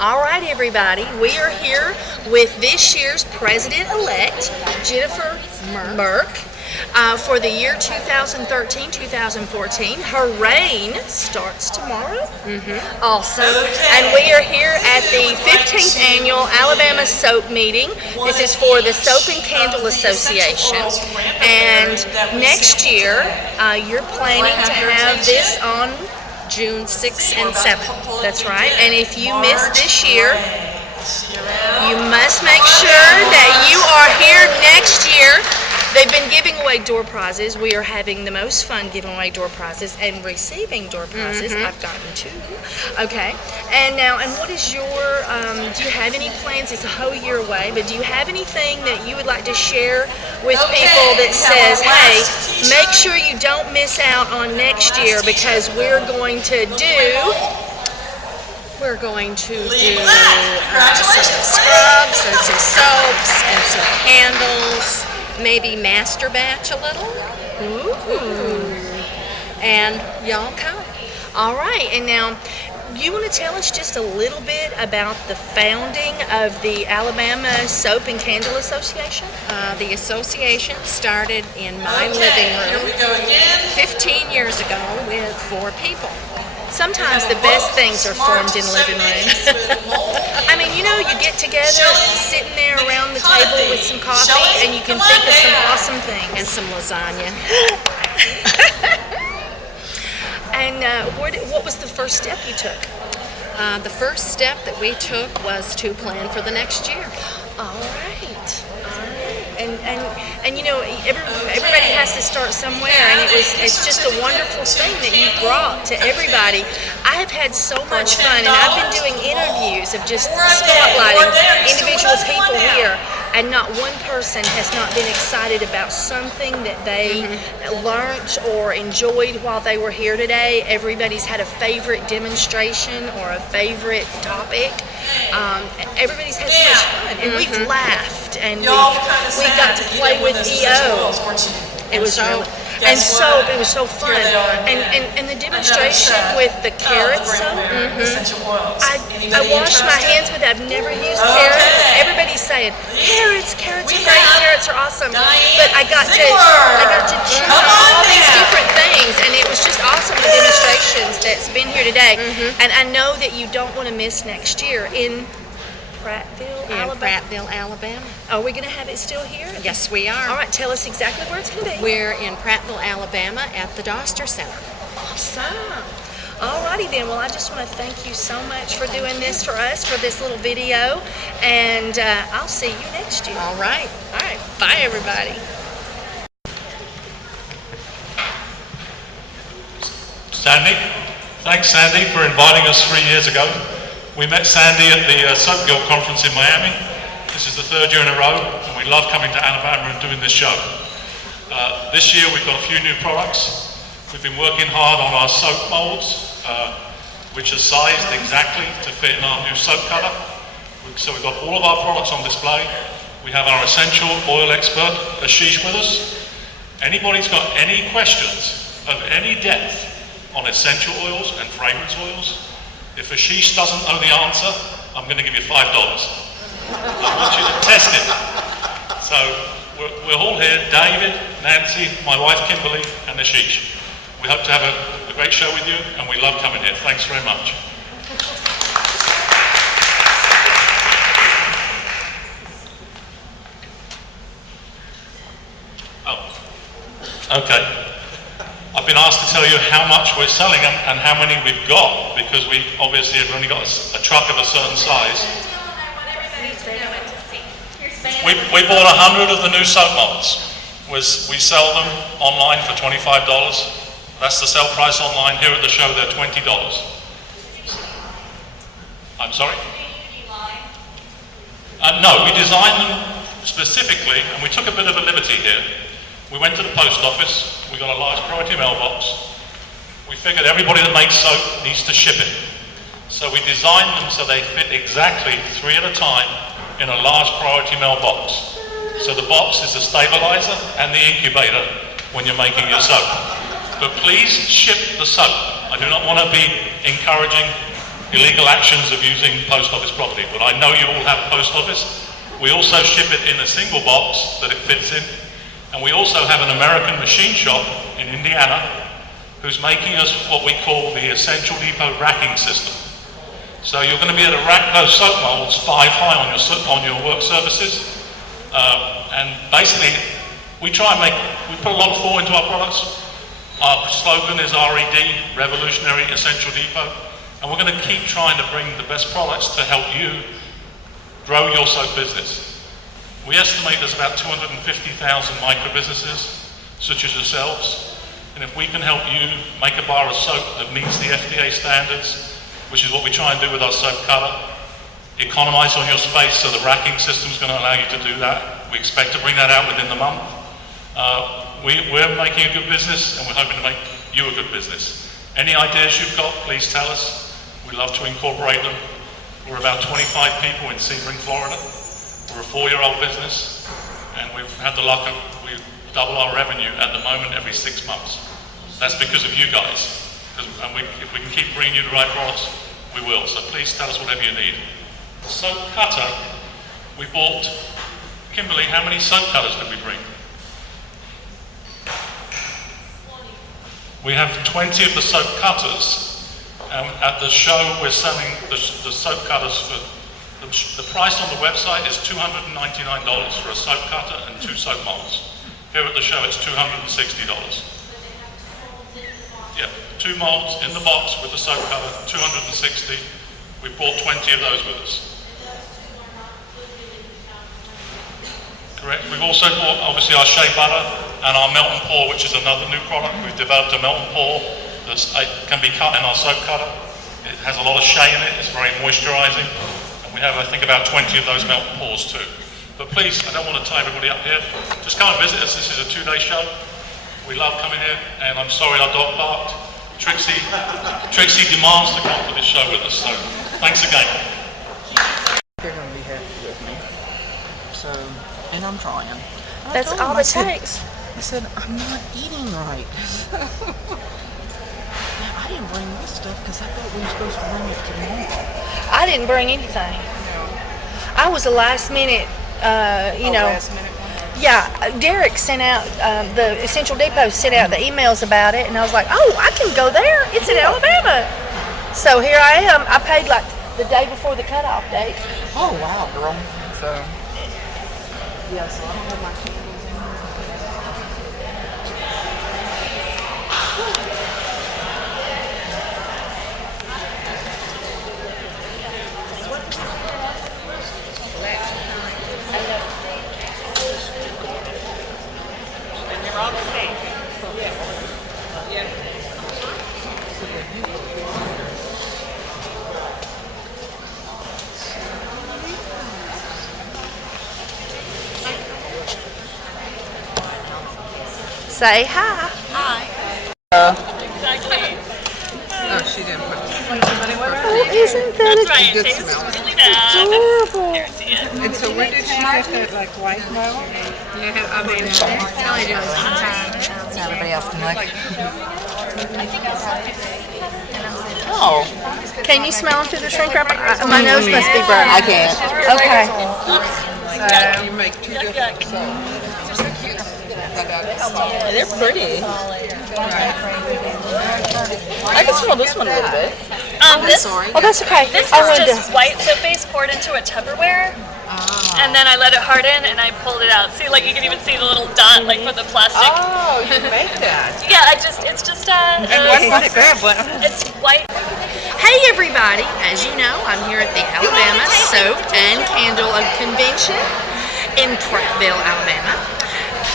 All right, everybody, we are here with this year's president-elect, Jennifer Merck, for the year 2013-2014. Her reign starts tomorrow also, and we are here at the 15th Annual Alabama Soap Meeting. This is for the Soap and Candle Association, and next year you're planning to have this on June 6th and 7th. That's right. And if you miss this year, you must make sure that you are here next year. They've been giving away door prizes. We are having the most fun giving away door prizes and receiving door prizes. I've gotten two. Okay. And what is your, do you have any plans? It's a whole year away, but do you have anything that you would like to share with people that says, hey, make sure you don't miss out on next year because we're going to do some scrubs and some soaps and some candles. Maybe master batch a little. Ooh. And y'all come. All right. And now, you want to tell us just a little bit about the founding of the Alabama Soap and Candle Association? The association started in my living room 15 years ago with 4 people. Sometimes the best things are formed in living rooms. I mean, you get together, sitting there around the table with some coffee, and you can think of some awesome things. And some lasagna. And what was the first step you took? The first step that we took was to plan for the next year. All right. And everybody has to start somewhere, and it's just a wonderful thing that you brought to everybody. I have had so much fun, and I've been doing interviews of just spotlighting individual people here, and not one person has not been excited about something that they learned or enjoyed while they were here today. Everybody's had a favorite demonstration or a favorite topic. Everybody's had so much fun, and we've laughed, and we got to play with EO. It was really, and soap. It was so fun, and the demonstration with the carrot soap. I washed my hands with it. I've never used carrots. Everybody's saying carrots are great, carrots are awesome. But I got to choose all these different things, and it was just awesome. The demonstrations that's been here today, and I know that you don't want to miss next year in Prattville, Alabama. Are we going to have it still here? Yes, we are. All right, tell us exactly where it's going to be. We're in Prattville, Alabama at the Doster Center. Awesome. All righty then. Well, I just want to thank you so much for doing this for us, for this little video, and I'll see you next year. All right. All right. Bye, everybody. Sandy. Thanks, Sandy, for inviting us 3 years ago. We met Sandy at the Soap Guild Conference in Miami. This is the 3rd year in a row, and we love coming to Alabama and doing this show. This year we've got a few new products. We've been working hard on our soap molds, which are sized exactly to fit in our new soap cutter. So we've got all of our products on display. We have our essential oil expert, Ashish, with us. Anybody's got any questions of any depth on essential oils and fragrance oils? If Ashish doesn't know the answer, I'm going to give you $5. I want you to test it. So we're all here, David, Nancy, my wife Kimberly, and Ashish. We hope to have a great show with you, and we love coming here. Thanks very much. Oh, okay. I've been asked to tell you how much we're selling and how many we've got, because we obviously have only got a truck of a certain size. We bought 100 of the new soap molds. We sell them online for $25. That's the sell price online. Here at the show, they're $20. I'm sorry? No, we designed them specifically, and we took a bit of a liberty here. We went to the post office, we got a large priority mailbox. We figured everybody that makes soap needs to ship it. So we designed them so they fit exactly 3 at a time in a large priority mailbox. So the box is the stabilizer and the incubator when you're making your soap. But please ship the soap. I do not want to be encouraging illegal actions of using post office property, but I know you all have a post office. We also ship it in a single box that it fits in, and we also have an American machine shop in Indiana who's making us what we call the Essential Depot racking system. So you're going to be able to rack those soap molds 5 high on your work surfaces, and basically we put a lot of thought into our products. Our slogan is RED, Revolutionary Essential Depot, and we're going to keep trying to bring the best products to help you grow your soap business. We estimate there's about 250,000 micro businesses such as yourselves, and if we can help you make a bar of soap that meets the FDA standards, which is what we try and do with our soap cutter, economize on your space, so the racking system is going to allow you to do that. We expect to bring that out within the month. We're making a good business, and we're hoping to make you a good business. Any ideas you've got, please tell us. We love to incorporate them. We're about 25 people in Sebring, Florida. We're a 4-year-old business, and we've had the luck of we double our revenue at the moment every 6 months. That's because of you guys. And if we can keep bringing you the right products, we will. So please tell us whatever you need. The soap cutter, we bought. Kimberly, how many soap cutters did we bring? We have 20 of the soap cutters. At the show, we're selling the soap cutters for the price on the website is $299 for a soap cutter and 2 soap molds. Here at the show, it's $260. Yeah, 2 molds in the box with the soap cutter, $260. We brought 20 of those with us. Correct. We've also bought, obviously, our shea butter and our melt and pour, which is another new product. We've developed a melt and pour that can be cut in our soap cutter. It has a lot of shea in it. It's very moisturizing. And we have, I think, about 20 of those melt and pours too. But please, I don't want to tie everybody up here. Just come and visit us. This is a 2-day show. We love coming here, and I'm sorry our dog barked. Trixie demands to come to this show with us, so thanks again. They're going to be happy with me. So, and I'm trying. That's all it takes. I said, I'm not eating right. I didn't bring this stuff because I thought we were supposed to bring it tomorrow. I didn't bring anything. No. I was a last minute, Last minute one? Yeah, Derek sent out, the Essential Depot sent out the emails about it, and I was like, oh, I can go there. It's in Alabama. So here I am. I paid like the day before the cutoff date. Oh, wow, girl. So, yeah, so I don't have my candles in here. Say hi. Exactly. Oh, she didn't put Oh, isn't that That's right. good It tastes smell. really bad. adorable? Here, see it. And so where did she get that, like, white milk? Yeah, I mean, everybody else can like. Oh. Can you smell them through the shrink wrap? My nose must be burning. I can't. Okay. So you make 2 different soaps. They're pretty. I can smell this one a little bit. This Oh, that's okay. this I is wanted just to. white soap base poured into a Tupperware, and then I let it harden and I pulled it out. See, like you can even see the little dot, like for the plastic. Oh, you make that. Yeah, it's just it's white. Hey everybody! As you know, I'm here at the Alabama Soap and Candle Convention in Prattville, Alabama.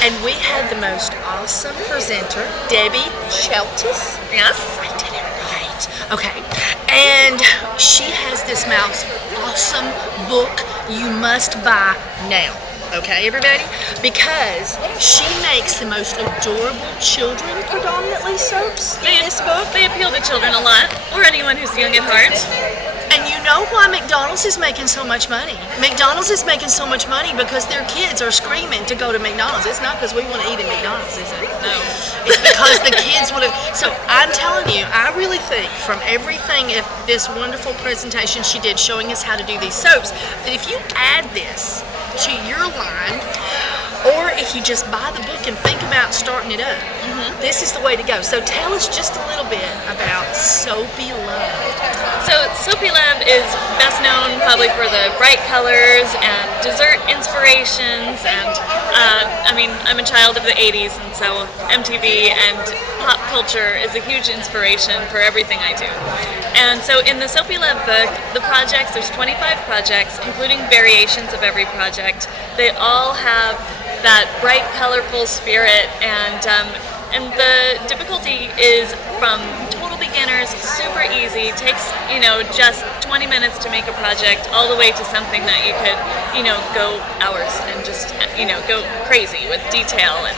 And we had the most awesome presenter, Debbie Sheltis. Yes, I did it right. Okay. And she has this most awesome book you must buy now. Okay, everybody? Because she makes the most adorable children predominantly soaps in this book. They appeal to children a lot, or anyone who's young at heart. And you know why McDonald's is making so much money? McDonald's is making so much money because their kids are screaming to go to McDonald's. It's not because we want to eat at McDonald's, is it? No. It's because the kids want to. So I'm telling you, I really think from everything, if this wonderful presentation she did showing us how to do these soaps, that if you add this to your line, or if you just buy the book and think about starting it up, this is the way to go. So tell us just a little bit about Soapy Love. So Soapy Love is best known probably for the bright colors and dessert inspirations, and I mean, I'm a child of the 80s, and so MTV and pop culture is a huge inspiration for everything I do. And so in the Soapy Love book, the projects, there's 25 projects, including variations of every project. They all have that bright, colorful spirit, and the difficulty is from total beginners, super easy, takes, just 20 minutes to make a project, all the way to something that you could, go hours and just, go crazy with detail and,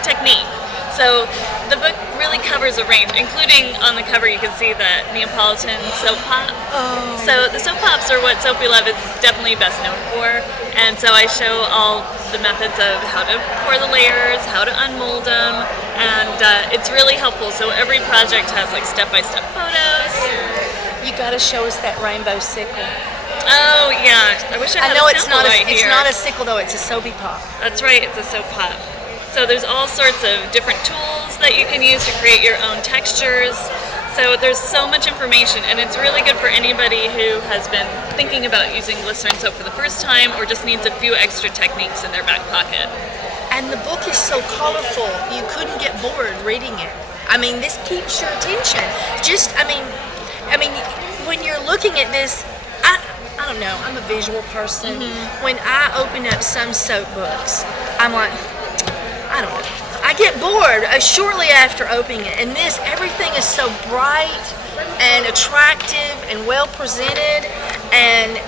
technique. So the book really covers a range, including on the cover you can see the Neapolitan soap pop. Oh. So the soap pops are what Soapy Love is definitely best known for, and so I show all the methods of how to pour the layers, how to unmold them, and it's really helpful. So every project has like step-by-step photos. You got to show us that rainbow sickle. Oh yeah, I wish I had know a it's sample not right it's here. not a sickle though, it's a soapy pop. That's right, it's a soap pop. So there's all sorts of different tools that you can use to create your own textures. So there's so much information, and it's really good for anybody who has been thinking about using glycerin soap for the first time, or just needs a few extra techniques in their back pocket. And the book is so colorful, you couldn't get bored reading it. I mean, this keeps your attention. I mean, when you're looking at this, I don't know, I'm a visual person. When I open up some soap books, I'm like, I don't know. I get bored shortly after opening it. And this, everything is so bright and attractive and well presented and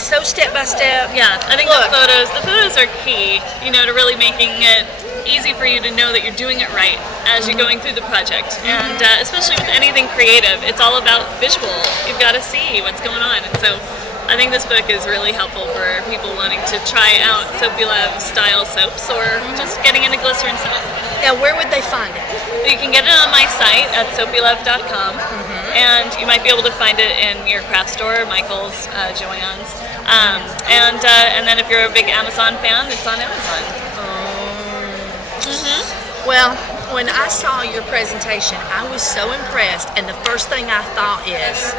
so step by step. Yeah, I think the photos are key, to really making it easy for you to know that you're doing it right as you're going through the project. And especially with anything creative, it's all about visual. You've got to see what's going on. And so I think this book is really helpful for people wanting to try out Soapy Love style soaps, or just getting into glycerin soap. Now, where would they find it? You can get it on my site at soapylove.com, and you might be able to find it in your craft store, Michael's, Joann's, and then if you're a big Amazon fan, it's on Amazon. Well, when I saw your presentation, I was so impressed, and the first thing I thought is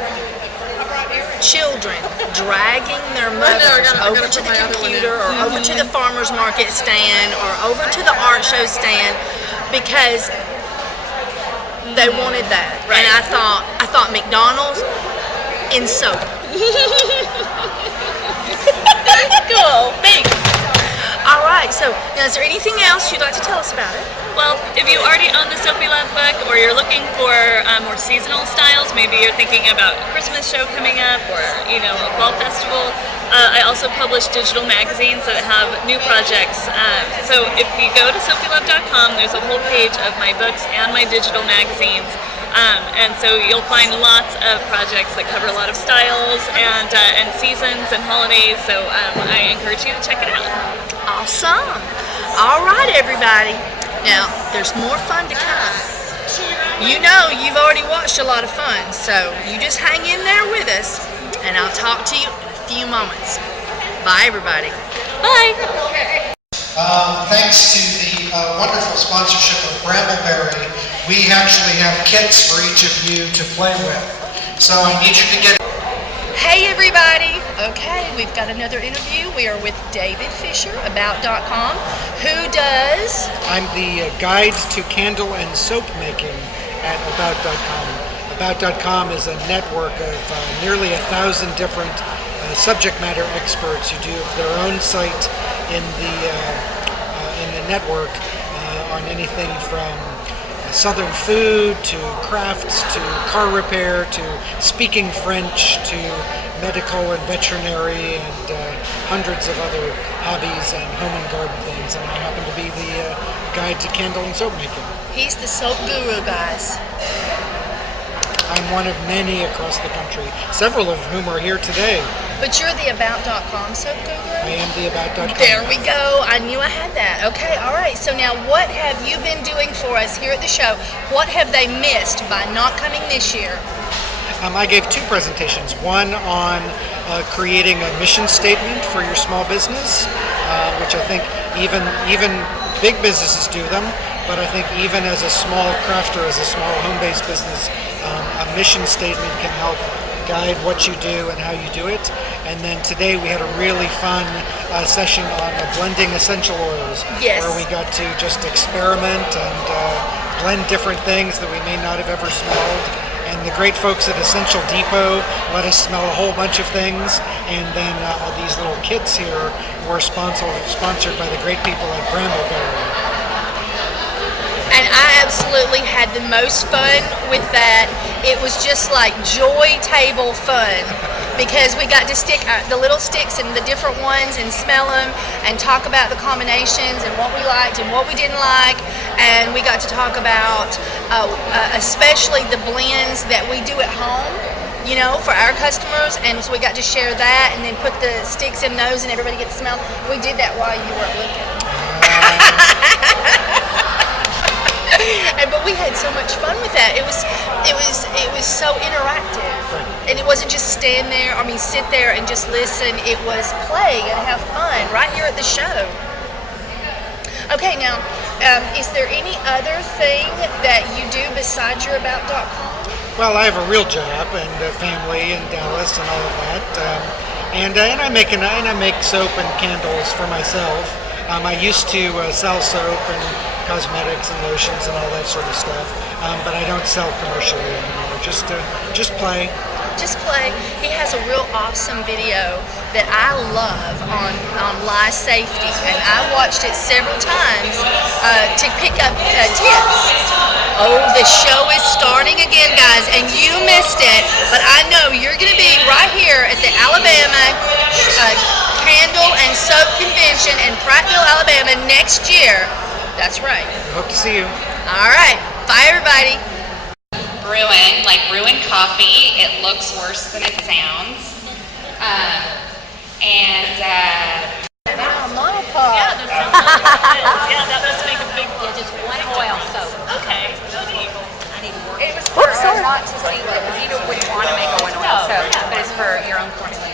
children dragging their mothers over to the computer or over to the farmer's market stand or over to the art show stand because they wanted that. Right. And I thought McDonald's in soap. Cool, thanks. All right, so now is there anything else you'd like to tell us about it? Well, if you already own the Soapy Love book, or you're looking for more seasonal styles, maybe you're thinking about a Christmas show coming up, or a fall festival, I also publish digital magazines that have new projects. So if you go to soapylove.com, there's a whole page of my books and my digital magazines. And so you'll find lots of projects that cover a lot of styles and seasons and holidays. So I encourage you to check it out. Awesome. All right, everybody. Now, there's more fun to come. You've already watched a lot of fun, so you just hang in there with us, and I'll talk to you in a few moments. Bye, everybody. Bye. Thanks to the wonderful sponsorship of Brambleberry, we actually have kits for each of you to play with. So I need you to get... Hey everybody! Okay, we've got another interview. We are with David Fisher, About.com, who does... I'm the guide to candle and soap making at About.com. About.com is a network of nearly 1,000 different subject matter experts who do their own site in the network on anything from Southern food to crafts to car repair to speaking French to medical and veterinary and hundreds of other hobbies and home and garden things. And I happen to be the guide to candle and soap making. He's the soap guru, guys. I'm one of many across the country, several of whom are here today. But you're the About.com soap guru? I am the About.com. There we go. I knew I had that. Okay, all right. So now what have you been doing for us here at the show? What have they missed by not coming this year? I gave 2 presentations. One on creating a mission statement for your small business, which I think even big businesses do them, but I think even as a small crafter, as a small home-based business, a mission statement can help guide what you do and how you do it. And then today we had a really fun session on blending essential oils, Yes. where we got to just experiment and blend different things that we may not have ever smelled. And the great folks at Essential Depot let us smell a whole bunch of things. And then these little kits here were sponsored by the great people at Brambleberry. And I absolutely had the most fun with that. It was just like joy table fun because we got to stick the little sticks in the different ones and smell them and talk about the combinations and what we liked and what we didn't like. And we got to talk about especially the blends that we do at home, you know, for our customers. And so we got to share that and then put the sticks in those and everybody gets to smell. We did that while you weren't looking. But we had so much fun with that. It was so interactive, and it wasn't just sit there and just listen. It was play and have fun right here at the show. Okay, now, is there any other thing that you do besides your About.com? Well, I have a real job and a family in Dallas and all of that, and I make soap and candles for myself. I used to sell soap and cosmetics and lotions and all that sort of stuff, but I don't sell commercially anymore. Just play. Just play. He has a real awesome video that I love on lie safety, and I watched it several times to pick up tips. Oh, the show is starting again, guys, and you missed it, but I know you're going to be right here at the Alabama Candle and Soap Convention in Prattville, Alabama next year. That's right. Hope to see you. All right. Bye, everybody. Brewing, like brewing coffee, it looks worse than it sounds. Monopod. Yeah, that sounds like it. Yeah, that must make a big difference. Just one oil soap. Okay. I need to work. It was Oops, sorry. not to see what you would want to make a one oil soap, but it's for your own formulation.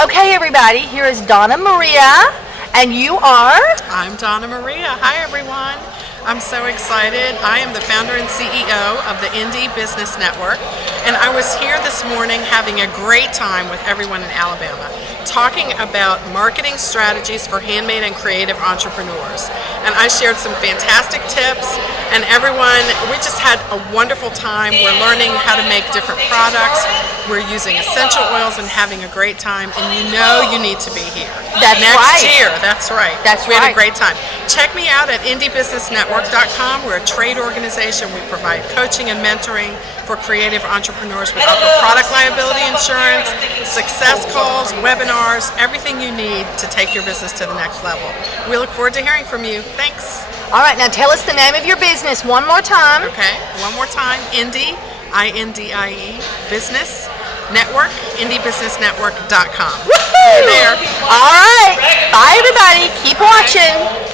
Okay, everybody. Here is Donna Maria, and you are. I'm Donna Maria. Hi, everyone. I'm so excited. I am the founder and CEO of the Indie Business Network, and I was here this morning having a great time with everyone in Alabama, talking about marketing strategies for handmade and creative entrepreneurs. And I shared some fantastic tips, and everyone, we just had a wonderful time. We're learning how to make different products. We're using essential oils and having a great time, and you know you need to be here. That's Next right. year, that's right. We had a great time. Check me out at indiebusinessnetwork.com. We're a trade organization. We provide coaching and mentoring for creative entrepreneurs. We offer product liability insurance, success calls, webinars, everything you need to take your business to the next level. We look forward to hearing from you. Thanks. All right, now tell us the name of your business one more time. Okay, one more time. Indie, I-N-D-I-E, Business Network, indiebusinessnetwork.com. Woohoo! There. All right. Bye, everybody. Keep watching.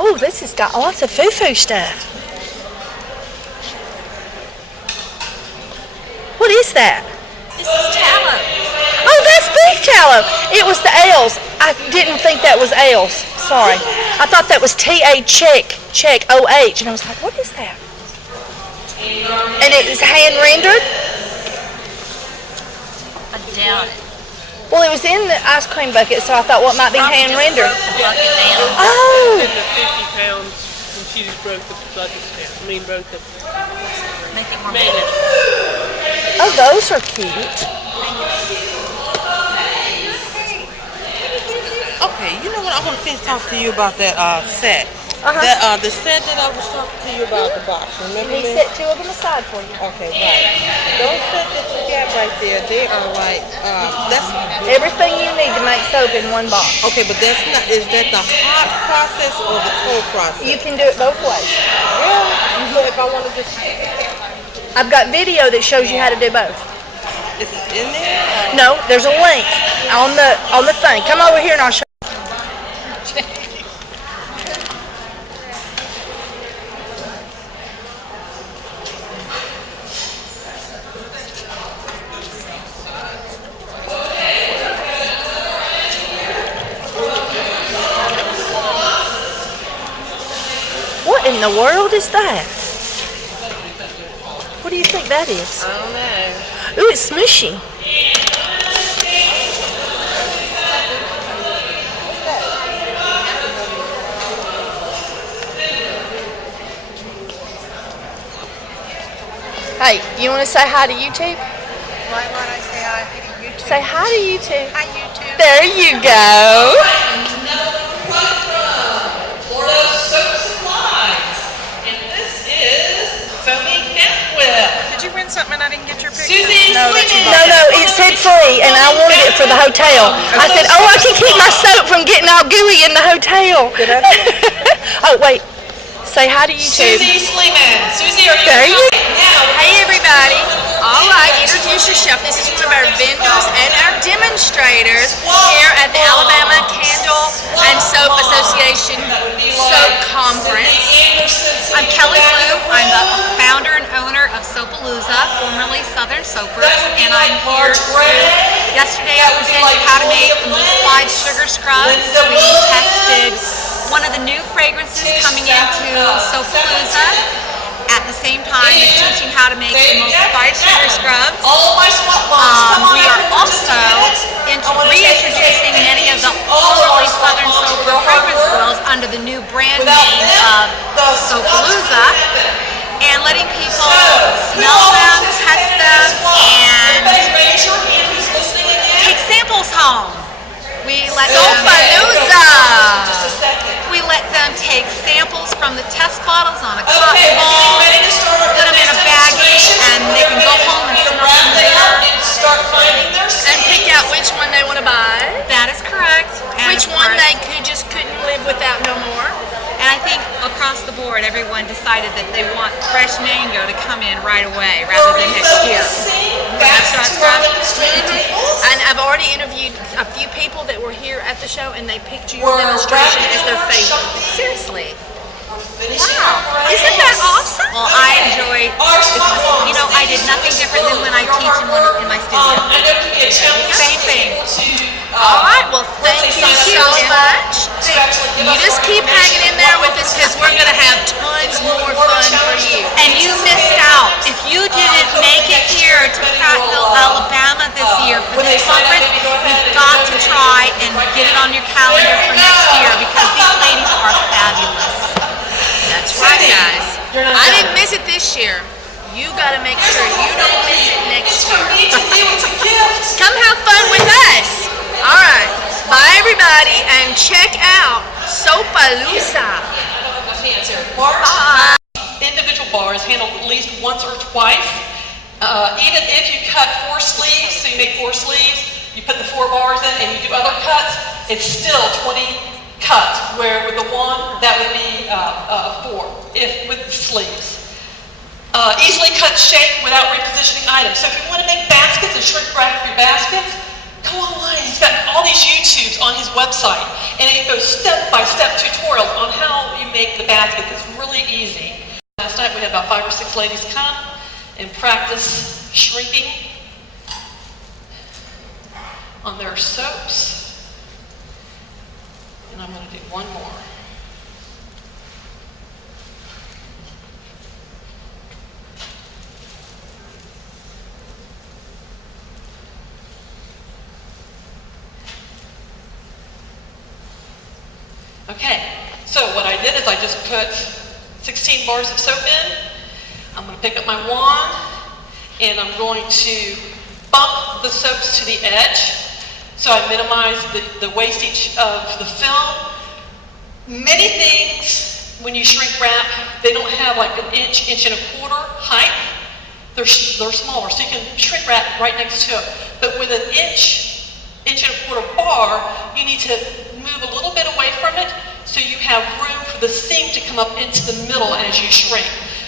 Oh, this has got lots of foo-foo stuff. What is that? This is tallow. Oh, that's beef tallow. It was the ales. I didn't think that was ales. Sorry. I thought that was T-A-C-H-O-H. And I was like, what is that? And it is hand rendered? I doubt it. Well, it was in the ice cream bucket, so I thought, what might be hand rendered? The bucket down. Oh, The 50 pounds and she just broke the bucket stand. I mean, broke the Make it more maintenance. Oh, those are cute. Okay, you know what? I want to finish talking to you about that set. Uh-huh. The set that I was talking to you about, the box. Remember Let me me? set two of them aside for you. Okay, right. Those sets that you got right there, they are like that's Everything you need to make soap in one box. okay, but that's not. Is that the hot process or the cold process? You can do it both ways. Really? So if I want to just, I've got video that shows you how to do both. is it in there? No, there's a link on the thing. Come over here and I'll show you. What in the world is that? What do you think that is? I don't know. Ooh, it's smushy. Hey, you want to say hi to YouTube? Why would I say hi to YouTube? Say hi to YouTube. Hi, YouTube. There you go. Florida Soap Supplies. And this is foaming cat whip. Did you win something and I didn't get your picture? Susie Sleeman. No, it said free, and I wanted it for the hotel. I said, oh, I can keep my soap from getting all gooey in the hotel. Oh, wait. Say hi to YouTube. Susie Sleeman. Susie, are you There you coming? Now, Hey, everybody. All right, introduce yourself. This is one of our vendors and our demonstrators here at the Alabama Candle and Soap Association Soap Conference. I'm Kelly Blue. I'm the founder and owner of Soapalooza, formerly Southern Soapers, and I'm here yesterday I presented how to make emulsified sugar scrubs. We tested one of the new fragrances coming into Soapalooza. At the same time as teaching how to make emulsified sugar scrubs. We are also reintroducing many of the formerly Southern Soaper fragrance oils under the new brand name of Soapalooza, and letting people smell them, test them, and take samples home. We let them take samples from the test bottles on a cotton ball, put them in a baggie, and they can go home and smell them and pick out which one they want to buy. That is correct. And Which one they couldn't live without no more. And I think across the board, everyone decided that they want fresh mango to come in right away rather than next year. That's right. And I've already interviewed a few people that were here at the show, and they picked your demonstration as their favorite. Seriously. Wow. Isn't that awesome? Well, I enjoy, I did nothing different than when I teach in my studio. Same thing. All right. Well, thank you so much. You just keep hanging in there with us because we're going to have tons more fun for you. And you missed out. If you didn't make it here to Prattville, Alabama this year for this conference, you've got to try and get it on your calendar for next year because these ladies are fabulous. That's right, guys. I didn't miss it this year. You got to make sure you don't miss it next year. Come have fun with us. All right. Bye, everybody, and check out Soapalooza. Individual bars handled at least once or twice. Even if you cut 4 sleeves, so you make 4 sleeves, you put the 4 bars in and you do other cuts, it's still 20 cuts, where with the one, that would be 4, if with the sleeves. Easily cut shape without repositioning items. So if you want to make baskets and shrink wrap your baskets, go online. He's got all these YouTubes on his website, and it goes step-by-step tutorials on how you make the baskets. It's really easy. Last night we had about 5 or 6 ladies come and practice shrinking on their soaps. And I'm going to do one more. Okay, so what I did is I just put 16 bars of soap in. I'm going to pick up my wand, and I'm going to bump the soaps to the edge, so I minimize the wastage of the film. Many things, when you shrink wrap, they don't have like an inch, inch and a quarter height. They're smaller, so you can shrink wrap right next to it. But with an inch, inch and a quarter bar, you need to move a little bit away from it so you have room for the seam to come up into the middle as you shrink.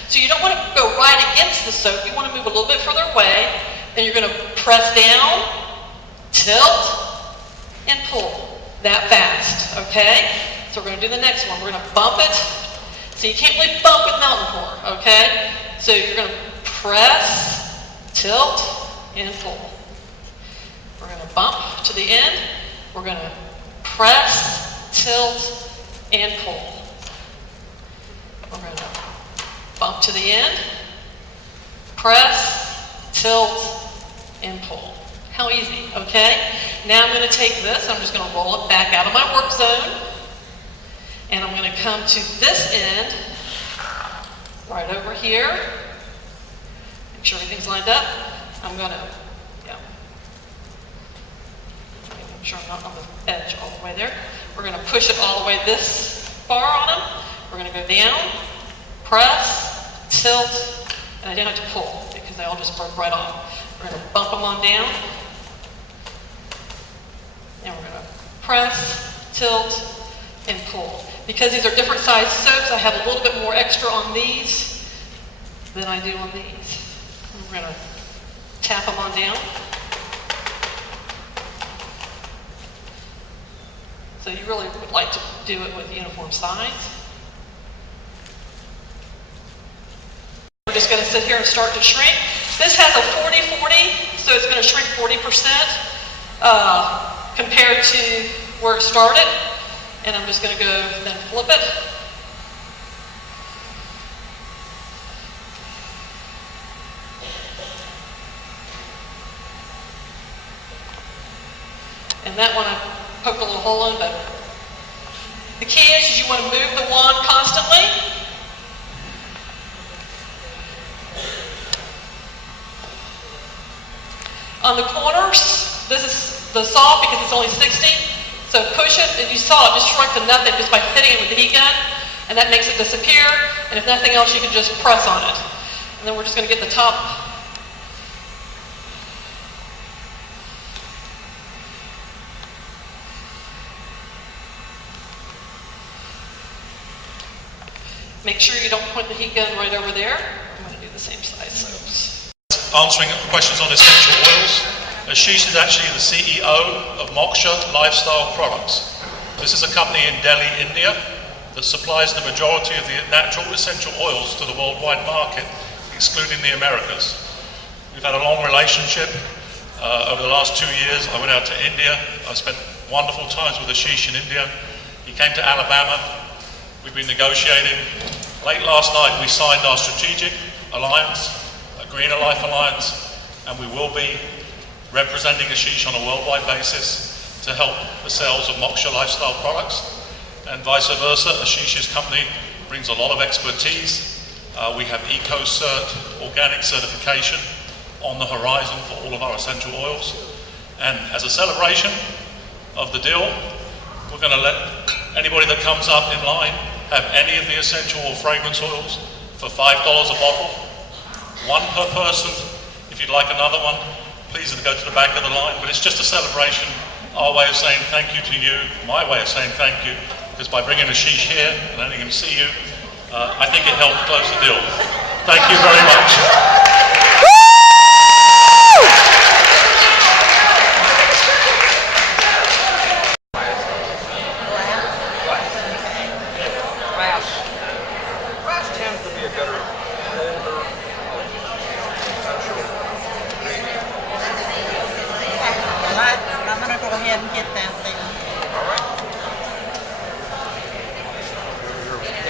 So you don't want to go right against the soap. You want to move a little bit further away, and you're going to press down, tilt, and pull that fast, okay? So we're going to do the next one. We're going to bump it. So you can't really bump with mountain core, okay? So you're going to press, tilt, and pull. We're going to bump to the end. We're going to press, tilt, and pull. We're going to bump to the end, press, tilt, and pull. How easy, okay? Now I'm going to take this, I'm just going to roll it back out of my work zone, and I'm going to come to this end, right over here. Make sure everything's lined up. I'm going to, make sure I'm not on the edge all the way there. We're going to push it all the way this far on them. We're going to go down, press, tilt, and I didn't have to pull because they all just broke right off. We're going to bump them on down, and we're going to press, tilt, and pull. Because these are different size soaps, I have a little bit more extra on these than I do on these. We're going to tap them on down. So you really would like to do it with uniform sides. We're just going to sit here and start to shrink. This has a 40-40, so it's going to shrink 40% compared to where it started. And I'm just going to go then flip it. And that one I poked a little hole in, but the key is you want to move the wand constantly. On the corners, this is the soft because it's only 60. So push it, and you saw it just shrunk to nothing just by hitting it with the heat gun, and that makes it disappear. And if nothing else, you can just press on it. And then we're just going to get the top. Make sure you don't point the heat gun right over there. I'm going to do the same size soaps. Answering questions on essential oils. Ashish is actually the CEO of Moksha Lifestyle Products. This is a company in Delhi, India, that supplies the majority of the natural essential oils to the worldwide market, excluding the Americas. We've had a long relationship. Over the last 2 years, I went out to India. I spent wonderful times with Ashish in India. He came to Alabama. We've been negotiating. Late last night, we signed our strategic alliance, a Greener Life Alliance, and we will be representing Ashish on a worldwide basis to help the sales of Moksha Lifestyle products, and vice versa. Ashish's company brings a lot of expertise. We have EcoCert, organic certification on the horizon for all of our essential oils. And as a celebration of the deal, we're going to let anybody that comes up in line have any of the essential or fragrance oils for $5 a bottle, one per person. If you'd like another one, please go to the back of the line. But it's just a celebration, our way of saying thank you to you, my way of saying thank you, because by bringing Ashish here and letting him see you, I think it helped close the deal. Thank you very much.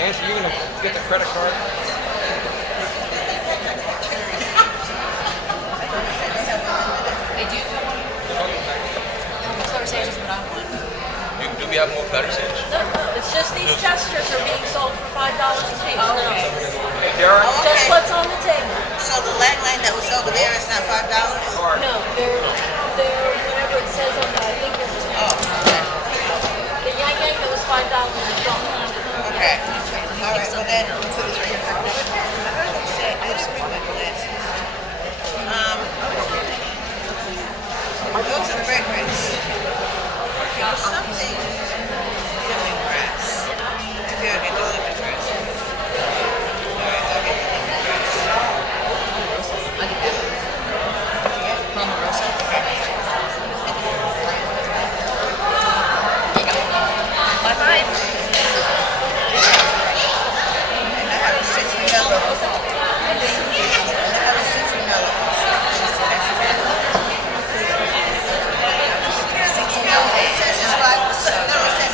Nancy, you gonna get the credit card? They do come on. Clear sage is what I want. Do we have more clear sage? No, it's just these testers are being sold for $5 a piece. Okay. All right. Well then, so this right here. I just bring my glasses. Those are fragrance. There's something lemongrass. Maybe I'll get the lemongrass. All right, I'll get the lemongrass. Pomerosa. My five. And I have a 6 vanilla. And I have a 6 vanilla.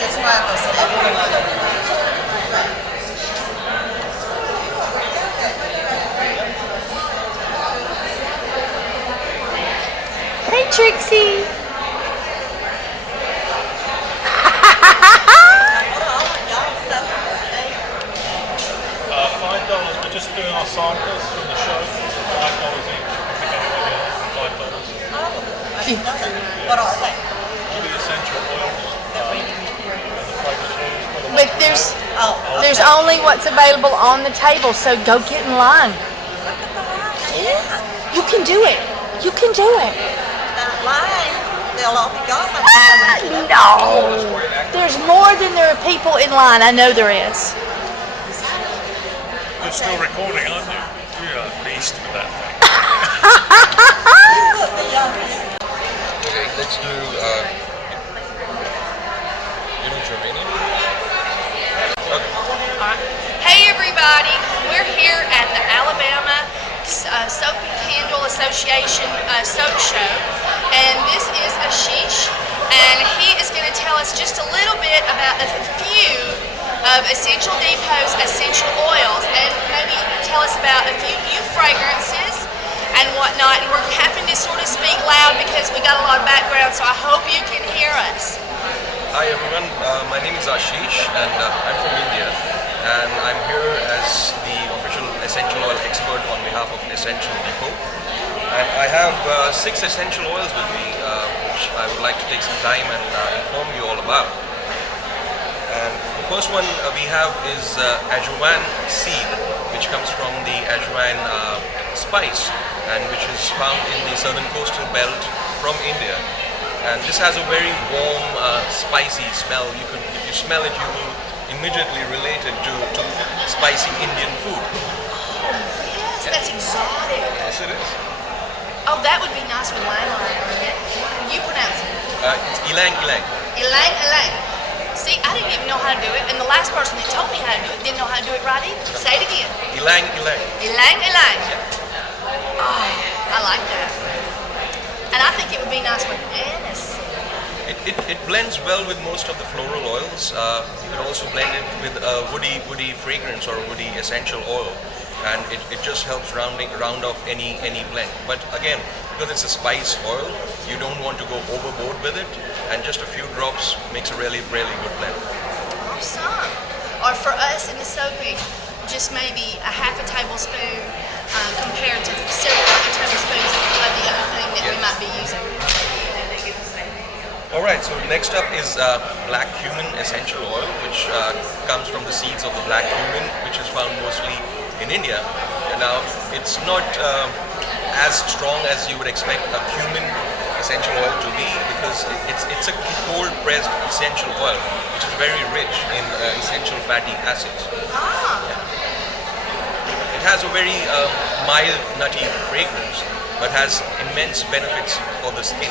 It's 5%. Hey, Trixie. $5. We're just doing our samples from the show. $5 each. Pick up $5. What are they? The essential oils, and the fragrance oils. But there's only what's available on the table, so go get in line. You can do it. You can do it. That line, they'll all be gone by No. There's more than there are people in line. I know there is. You're still recording, aren't you? You're a beast with that thing. Okay, let's do Germanium. Okay. Hey everybody, we're here at the Alabama Soap and Candle Association soap show, and this is Ashish, and he is going to tell us just a little bit about a few of Essential Depot's essential oils, and maybe tell us about a few new fragrances and whatnot. And we're having to sort of speak loud because we got a lot of background, so I hope you can hear us. Hi everyone, my name is Ashish and I'm from India, and I'm here as the official essential oil expert on behalf of Essential Depot. And I have 6 essential oils with me, which I would like to take some time and inform you all about. And the first one we have is ajwain seed, which comes from the ajwain spice, and which is found in the southern coastal belt from India. And this has a very warm, spicy smell. If you smell it, you will immediately relate it to spicy Indian food. Yes, that's exotic. Yes, it is. Oh, that would be nice with lime on it, wouldn't it? You pronounce it. It's ilang ilang. Ilang, ilang. See, I didn't even know how to do it, and the last person that told me how to do it didn't know how to do it right either. Say it again. Ilang ilang. Ilang, ilang. Oh, I like that. And I think it would be nice with anise. It blends well with most of the floral oils. You could also blend it with a woody fragrance or a woody essential oil, and it just helps round off any blend. But again, because it's a spice oil, you don't want to go overboard with it, and just a few drops makes a really good blend. Awesome. Or for us in the soapy, just maybe a half a tablespoon compared to several other tablespoons of the other thing that we might be using. Alright, so next up is black cumin essential oil, which comes from the seeds of the black cumin, which is found mostly in India. Now, it's not as strong as you would expect a cumin essential oil to be, because it's a cold pressed essential oil, which is very rich in essential fatty acids. It has a very mild nutty fragrance, but has immense benefits for the skin,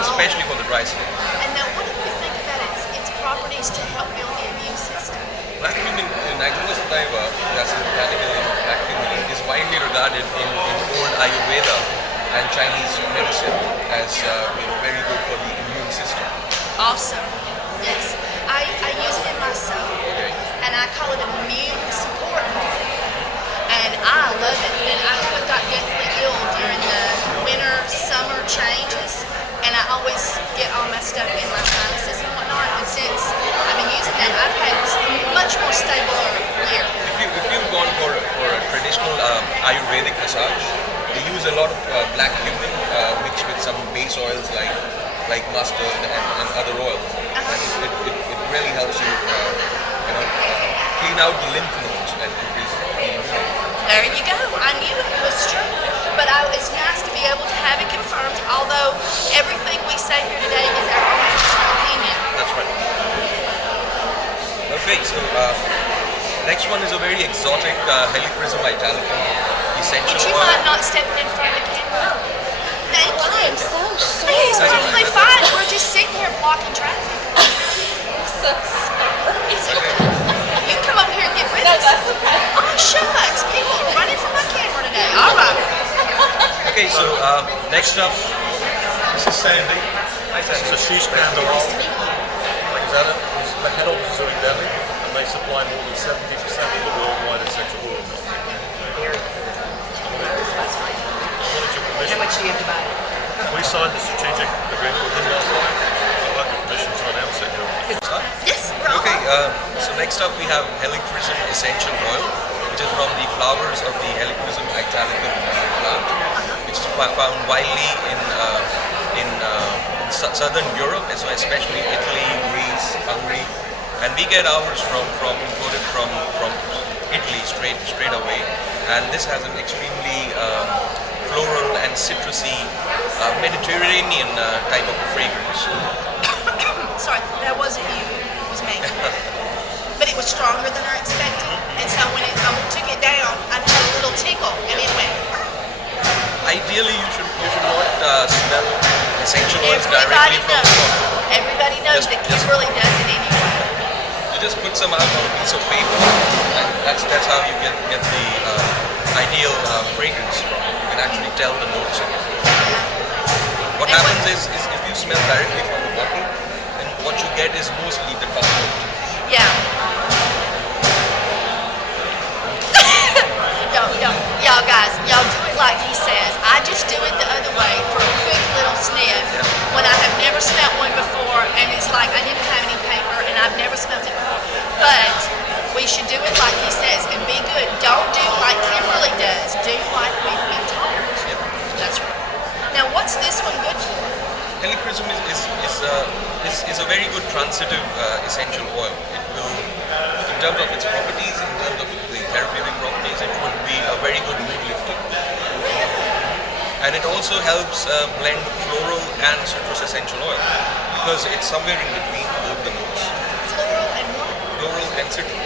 especially for the dry skin. And now, what do you think about its properties to help build the immune system? Black cumin, Nigeria sativa, that's the botanical name of black cumin, is widely regarded in old Ayurveda and Chinese medicine as very good for the immune system. Awesome. Yes. I use it in my soap, and I call it an immune support bar. And I love it. And I got deathly ill during the winter, summer changes, and I always get all messed up in my sinuses and whatnot. And since I've been using that, I've had a much more stable year. If you've gone for a traditional Ayurvedic massage, they use a lot of black cumin mixed with some base oils like mustard and other oils. And it really helps you clean out the lymph nodes and increase the immunity. There you go. I knew it was true. But it's nice to be able to have it confirmed, although everything we say here today is our own personal opinion. That's right. Okay, so next one is a very exotic Helichrysum italicum essential Would you oil. mind not stepping in front of the camera? Thank you. I am so sorry. Hey, it's perfectly fine. We're just sitting here blocking traffic. I'm so sorry. It's okay. You come over here and get with us. That's okay. Oh, shucks. People are running from my camera today. All right. Okay, so next up, This is Sandy. hi Sandy. This is Ashish Kandawal. Representative is the head of Missouri Delhi, and they supply more than 70% of the worldwide essential oils. I wanted your permission. How much do you have to buy? We signed the strategic agreement with him last night. I'd like your permission to announce it here. Yes, we're on. Okay, so next up we have Helichrysum essential oil, which is from the flowers of the Helichrysum italicum plant, which is found widely in southern Europe, so especially Italy, Greece, Hungary, and we get ours imported from Italy straight away, and this has an extremely floral and citrusy Mediterranean type of fragrance. Sorry, that wasn't you. It was me. But it was stronger than I expected, and so when I took it down, I had a little tickle, and it went. Ideally, you should not smell essential oils directly from the bottle. Everybody knows that Kimberly does it anyway. You just put some out on a piece of paper, and that's how you get the ideal fragrance from it. You can actually tell the notes in it. What happens is if you smell directly from the bottle, then what you get is mostly the top note. Yeah. Y'all guys, y'all do it like he says. I just do it the other way for a quick little sniff when I have never smelled one before, and it's like I didn't have any paper and I've never smelled it before. But we should do it like he says and be good. Don't do like Kimberly does. Do like we've been told. That's right. Now, what's this one good for? Helichrysum is a very good transitive essential oil. It will, in terms of its properties, in terms of the therapeutic properties, it would be a very good mood lifter. And it also helps blend floral and citrus essential oil because it's somewhere in between both the notes. Floral and what? Floral and citrus.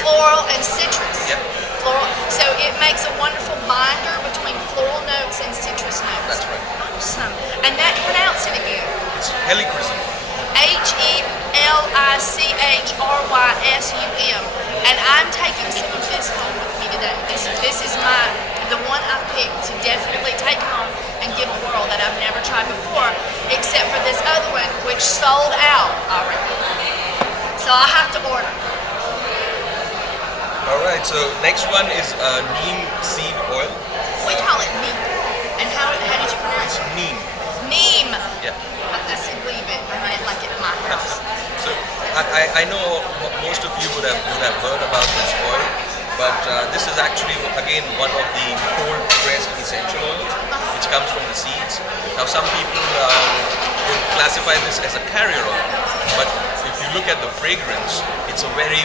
Floral and citrus. Yep. Floral. So it makes a wonderful binder between floral notes and citrus notes. That's right. Awesome. And that, pronounce it again. It's Helichrysum. Helichrysum. And I'm taking some of this home with me today. This is the one I picked to definitely take home and give a whirl that I've never tried before, except for this other one, which sold out already. So I'll have to order. Alright, so next one is neem seed oil. We call it neem. And how did you pronounce it? Neem. Neem. Yeah. I said leave it. I might like it at my house. So I know most of you would have heard about this oil, but this is actually again one of the cold pressed essential oils, which comes from the seeds. Now some people would classify this as a carrier oil, but if you look at the fragrance, it's a very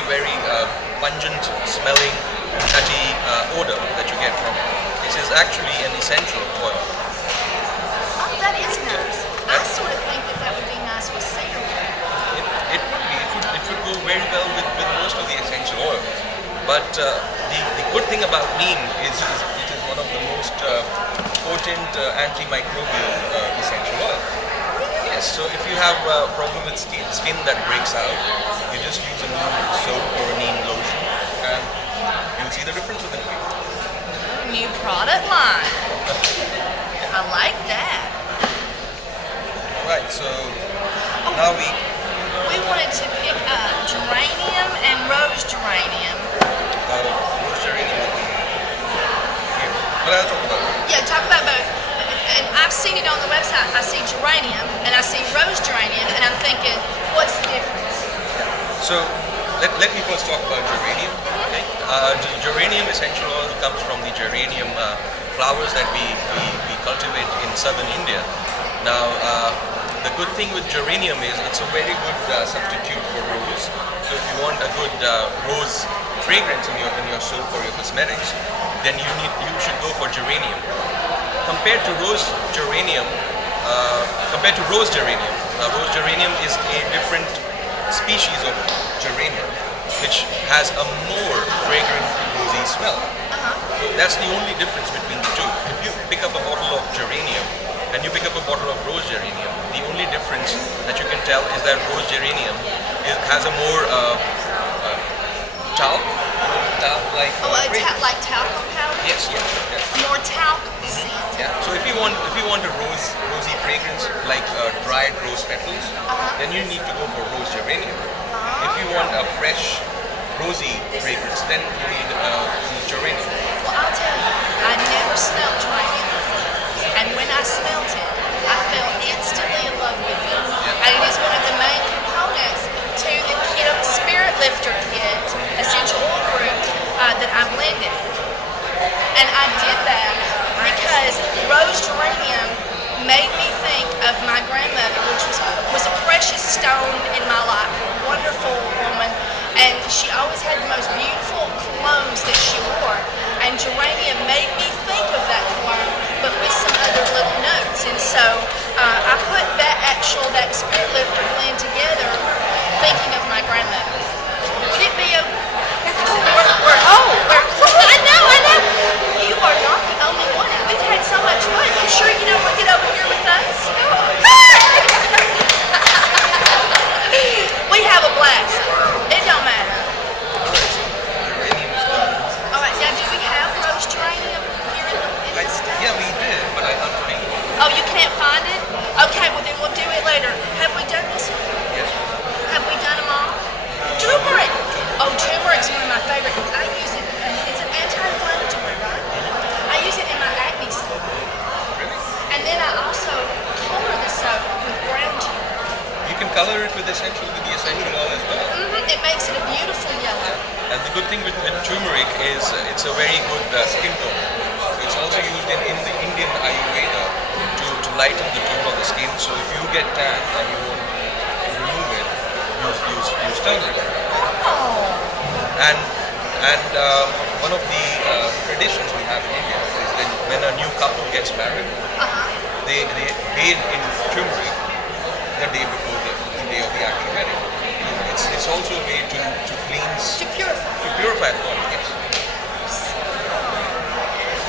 pungent smelling, nutty odor that you get from it. This is actually an essential oil. Oh, that is nice. I sort of think that would be nice with cereal. It would be. It would go very well with most of the essential oils. But the good thing about neem is it is one of the most potent antimicrobial essential oil. Yes, so if you have a problem with skin that breaks out, you just use a neem soap or a neem lotion and you'll see the difference within a week. New product line. I like that. Right, so now we wanted to pick up geranium and rose geranium. Rose geranium would be here. But I'll talk about it. Yeah, talk about both. And I've seen it on the website. I see geranium and I see rose geranium, and I'm thinking, what's the difference? So let me first talk about geranium. Okay? Geranium essential oil comes from the geranium flowers that we cultivate in southern India. Now, the good thing with geranium is it's a very good substitute for rose. So if you want a good rose fragrance in your soap or your cosmetics, then you should go for geranium. Compared to rose geranium, rose geranium is a different species of geranium, which has a more fragrant rosy smell. So that's the only difference between the two. If you pick up a bottle of geranium and you pick up a bottle of rose geranium, the only difference that you can tell is that rose geranium has a more talc, like like talcum powder? yes. More talc scent. Yeah. So if you want a rosy fragrance like dried rose petals, then you need to go for rose geranium. If you want a fresh rosy fragrance, then you need geranium. Well, I'll tell you, I never smelled geranium before, and when I smelled it, I fell instantly in love with it. And it is one of the main components to the Kim Spirit Lifter Kit essential oil group that I blended. And I did that because rose geranium made me think of my grandmother, which was a precious stone in my life, a wonderful woman, and she always had the most beautiful colognes that she wore. And geranium made me think of that cologne, but with some other little notes. And so I put that Spirit Lifter blend together, thinking of my grandmother. Would it be a I know. You are not the only one, and we've had so much fun. You sure you don't want to get over here with us? We have a blast. It don't matter. All right, now do we have rose geranium here in the store? Yeah, we did, but I don't think. Oh, you can't find it? Okay, well then we'll do it later. Have we done this one? Yes. Have we done them all? Turmeric. Oh, turmeric's one of my favorite. I use it. It's an anti-inflammatory, right? I use it in my acne soap. And then I also color the soap with brown turmeric. You can color it with the essential oil as well. It makes it a beautiful yellow. And the good thing with turmeric is it's a very good skin tone. It's also used in the Indian Ayurveda to lighten the tone of the skin. So if you get tan and you want to remove it, use turmeric. And one of the traditions we have in India is that when a new couple gets married, they bathe in turmeric the day before the day of the actual wedding. It's also a way to cleanse, to purify the body. Yes.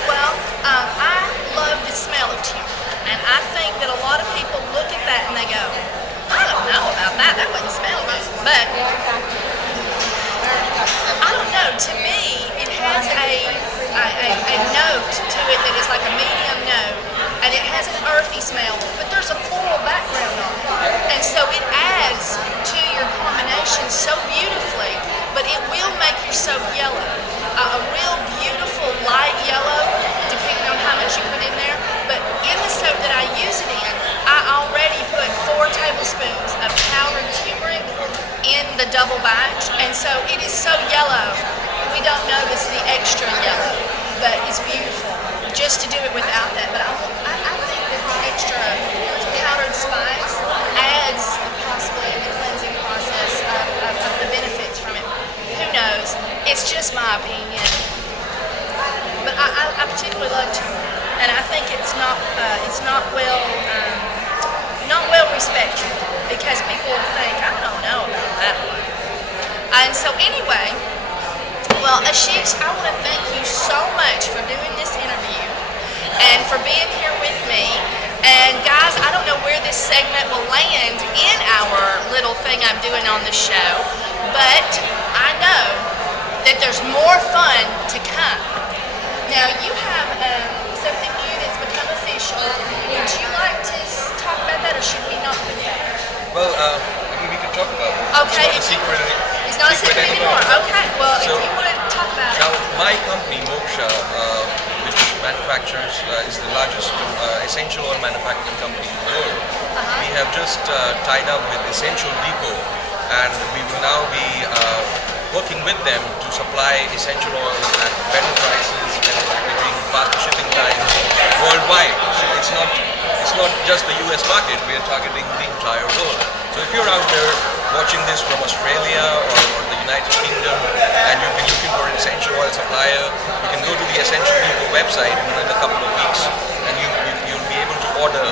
Well, I love the smell of turmeric, and I think that a lot of people look at that and they go, I don't know about that. That wouldn't smell good. But I don't know. To me, it has a note to it that is like a medium note, and it has an earthy smell, but there's a floral background on it. And so it adds to your combination so beautifully, but it will make your soap yellow. A real beautiful light yellow, depending on how much you put in there. But in the soap that I use it in, I already put 4 tablespoons of powdered turmeric in the double batch, and so it is so yellow. We don't notice the extra yellow, but it's beautiful just to do it without that. But I think that the extra powdered spice adds possibly in the cleansing process of the benefits from it. Who knows? It's just my opinion. But I particularly love turmeric, and I think it's not well respected because people think, I don't know about that one. And so anyway, well, Ashish, I want to thank you so much for doing this interview and for being here with me. And guys, I don't know where this segment will land in our little thing I'm doing on the show, but I know that there's more fun to come. Now, you have something new that's become official. Would you like to talk about that, or should we not put that? Well, we can talk about it. Okay. It's not a secret anymore. Okay. Well, so, if you want to talk about it. Now, my company, Moksha, which manufactures, is the largest essential oil manufacturing company in the world. We have just tied up with Essential Depot, and we will now be working with them to supply essential oils at better prices, better packaging, faster shipping times worldwide. So it's not just the US market, we are targeting the entire world. So if you're out there watching this from Australia or the United Kingdom and you've been looking for an essential oil supplier, you can go to the Essential Depot website within a couple of weeks and you'll be able to order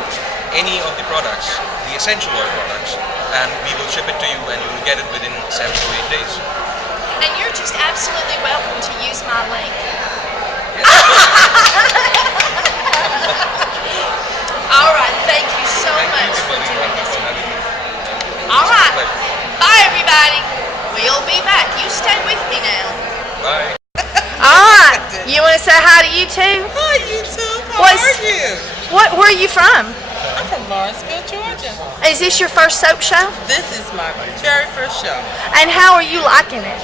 any of the products, the essential oil products, and we will ship it to you and you will get it within 7 to 8 days. And you're just absolutely welcome to use my link. All right, thank you so much for doing this. All right, bye everybody. We'll be back. You stay with me now. Bye. All right, you want to say hi to you too? Hi, YouTube. How are you? Where are you from? I'm from Lawrenceville, Georgia. Is this your first soap show? This is my very first show. And how are you liking it?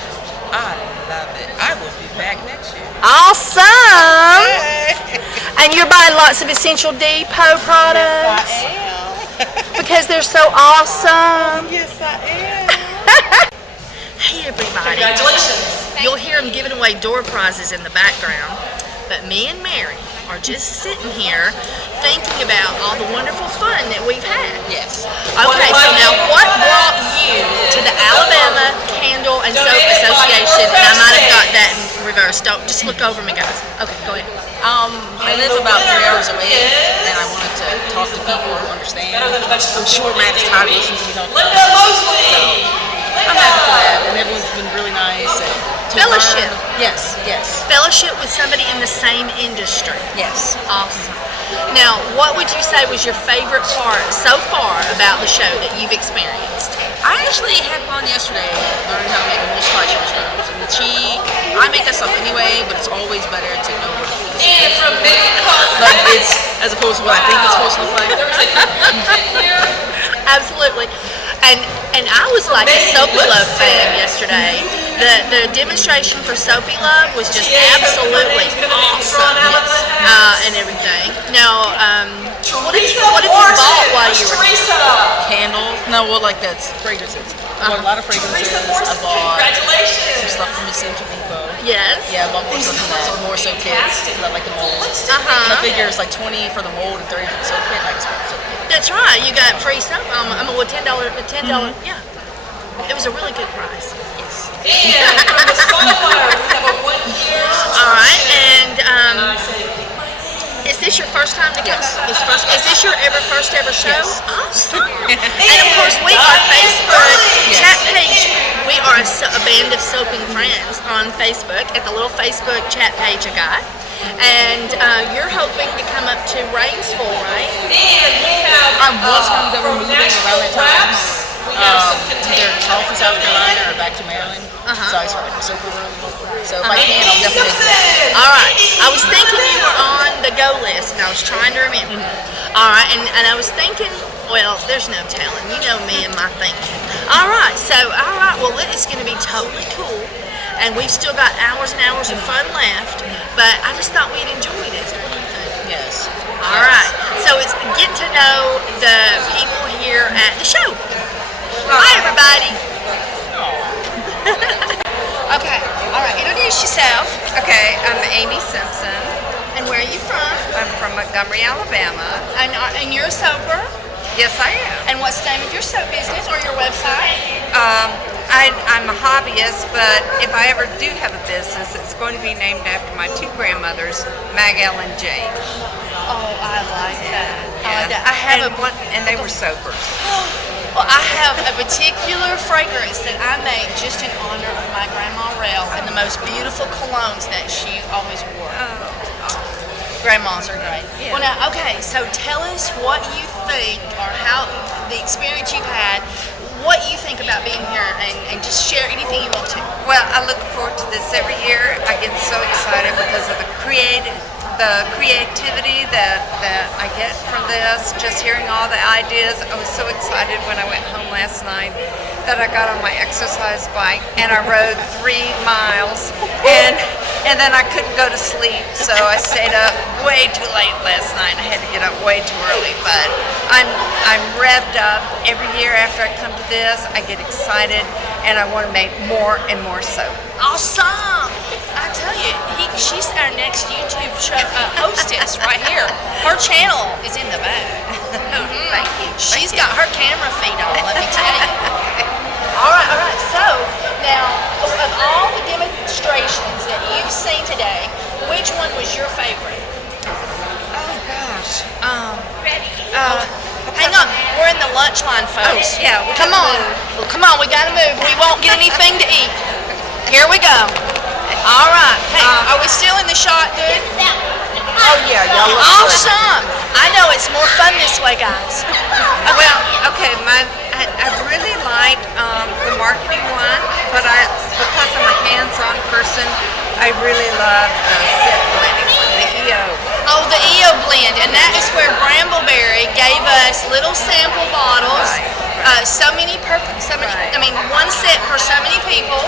I love it. I will be back next year. Awesome! Hey. And you're buying lots of Essential Depot products? Yes, I am. Because they're so awesome. Yes, I am. Hey everybody. Congratulations. You'll hear them giving away door prizes in the background, but me and Mary are just sitting here thinking about all the wonderful fun that we've had. Yes. Okay, so now what brought you to the Alabama Candle and Soap Association? And I might have got that in reverse. Don't just look over me, guys. Okay, go ahead. I live about 3 hours away, and I wanted to talk to people who understand. I'm sure Matt's tired of listening to me talk about it. So I'm happy for that, and everyone's been really nice. And Fellowship. Yes, yes, Fellowship with somebody in the same industry. yes. Awesome. Now, what would you say was your favorite part so far about the show that you've experienced? I actually had fun yesterday learning how to make multi-ply sugar scrubs. And I make that stuff anyway, but it's always better to know what it's like it's as opposed to what I think it's supposed to look like. Absolutely. And I was like a Soapy Love fan yesterday. The demonstration for Soapy Love was just absolutely awesome. And everything. Now, what have you bought while you were here? Candles? No, well, like that's fragrances. I bought a lot of fragrances. I bought some stuff from Essential Depot. Yes. Yeah, I bought more stuff from that. More soap kits. I like the molds. And I figure it's like 20 for the mold and 30 for the soap kit. I expect the soap kit. That's right. You got free soap. $10. Yeah. It was a really good price. Yes. And from the Spotify, we have a 1-year. All right. And is this your first time to come? Is this your first ever show? Yes. Awesome. And of course, we are Facebook chat page. We are a band of soaping friends on Facebook at the little Facebook chat page I got. And you're hoping to come up to Rainsville, right? And we have I was going to go moving around that time. We have some Either Charleston, South Carolina, or back to Maryland. So I started the soapy room. So if I can, I'll definitely do that. All right. I was thinking you were on the go list, and I was trying to remember. All right, and I was thinking, well, there's no telling. You know me and my thinking. All right, well, it's going to be totally cool, and we've still got hours and hours of fun left, but I just thought we'd enjoy this. What do you think? Yes. All right, so it's get to know the people here at the show. Hi, everybody. Okay, all right, introduce yourself. Okay, I'm Amy Simpson. And where are you from? I'm from Montgomery, Alabama. And you're a soaper? Yes, I am. And what's the name of your soap business or your website? I'm a hobbyist, but if I ever do have a business, it's going to be named after my 2 grandmothers, Mag L and Jane. Oh, I like that. Yeah. I have and they were soapers. Well, I have a particular fragrance that I made just in honor of my grandma Rel and the most beautiful colognes that she always wore. Grandmas are great. Yeah. Well, now, okay, so tell us what you think or how the experience you've had, what you think about being here, and just share anything you want to. Well, I look forward to this every year. I get so excited because of the creativity that I get from this, just hearing all the ideas. I was so excited when I went home last night that I got on my exercise bike and I rode 3 miles and then I couldn't go to sleep, so I stayed up way too late last night. I had to get up way too early, but I'm revved up. Every year after I come to this, I get excited and I want to make more and more soap. Awesome! I tell you, she's our next YouTube show, hostess right here. Her channel is in the bag. Thank you. She's got her camera feed on, let me tell you. All right. So, now, of all the demonstrations that you've seen today, which one was your favorite? Oh gosh. Hang on, we're in the lunch line, folks. Oh, yeah, we Come gotta on. move. Well, come on, we gotta move. We won't get anything to eat. Here we go. All right. Hey, are we still in the shot, good? Oh yeah, y'all look good. Awesome. I know it's more fun this way, guys. Well, okay, I really like the marketing one, but because I'm a hands-on person, I really love the set blending, the EO. Oh, the EO blend, and that is where Brambleberry gave us little sample bottles. So many, I mean, one set for so many people,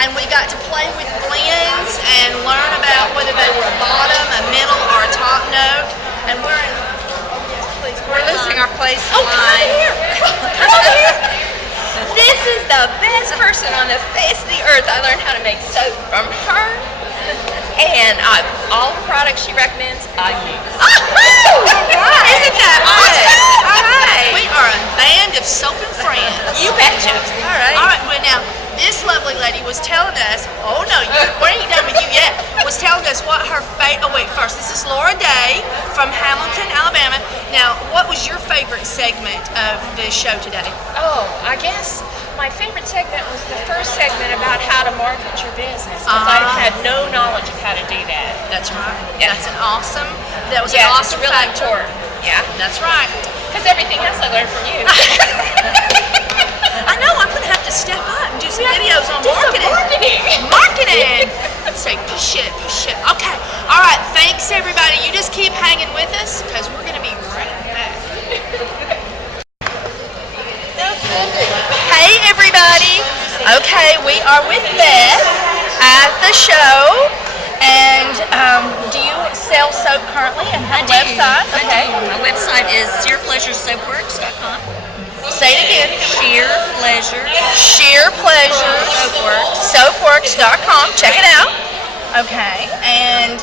and we got to play with blends and learn about whether they were a bottom, a middle, or a top note. And we're in. We're losing our place in Oh, come over line. here! Come over here! This is the best person on the face of the earth. I learned how to make soap from her. And all the products she recommends, I use. Isn't that awesome? All right. We are a band of soap and friends. You betcha. All right. All right. Well, now this lovely lady was telling us. Oh no, we ain't done with you yet. Was telling us what her favorite. Oh wait, first this is Laura Day from Hamilton, Alabama. Now, what was your favorite segment of the show today? Oh, I guess my favorite segment was the first segment about how to market your business. Because I had no knowledge of how to do that. That's right. Yeah. That's an awesome. That was Yeah, an it's awesome really factor. important. Yeah. That's right. Because everything else I learned from you. I know. I'm gonna have to step up and do some videos on Do some marketing. Marketing. Say push it. Okay. All right. Thanks everybody. You just keep hanging with us because we're gonna be right back. Hey everybody. Okay, we are with Beth at the show. And do you sell soap currently and have a website? Okay. My website is sheerpleasuresoapworks.com. Say it again. Sheer Pleasure. Sheer Pleasure. Soapworks.com. Check it out. Okay. And